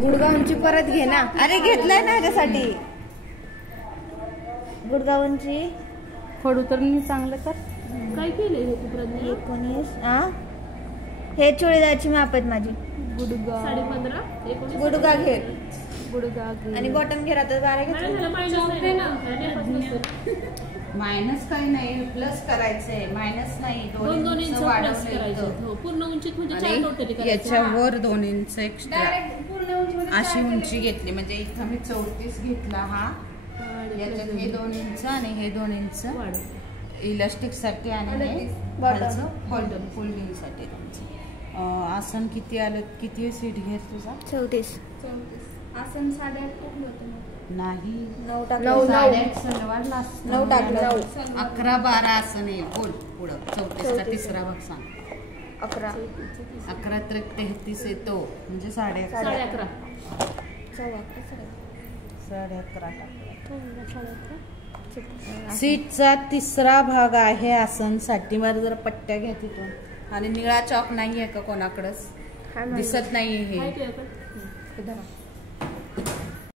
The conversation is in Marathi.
गुडगावची परत घे ना. अरे घेतलाय ना ह्याच्यासाठी. गुडगावची फोडू तर मी चांगलं कर. काय केलंय हे कुपरात? 19 हे चुडीदारची माप आहेत माझी. गुडगा 15.5 गुडगा घे. गुडगा घे. आणि बॉटम घे राहतात 12 घे. मायनस काही नाही, प्लस करायचंय. मायनस नाही, 2 इंच वाढवलं. पूर्ण उंचीत म्हणजे 4 टोटली करायचं. याच्यावर 2 इंच एक्स्ट्रा अशी उंची घेतली. म्हणजे इथं मी 34 घेतला. हा याच्यात हे 2 इंच आणि हे 2 इंच इलास्टिक साठी आणि हे फोल्डिंग साठी. आसन किती आलं? किती सीट घेत तुझा? 34. आसन 8.5 नाही, 9 टाकलं. 8.5 सलवार लास्ट 9 टाकलं. 11-12 आसन येईल. बोल पुढं. 34 चा तिसरा भाग सांग. 11. 11 त्रिक 33 येतो म्हणजे 11.5. 11.5. 11.5 सीटचा तिसरा भाग आहे आसनसाठी. मला जरा पट्ट्या घ्या तिथून. आणि निळा चॉक नाहीये का कोणाकडेच? दिसत नाहीये हे.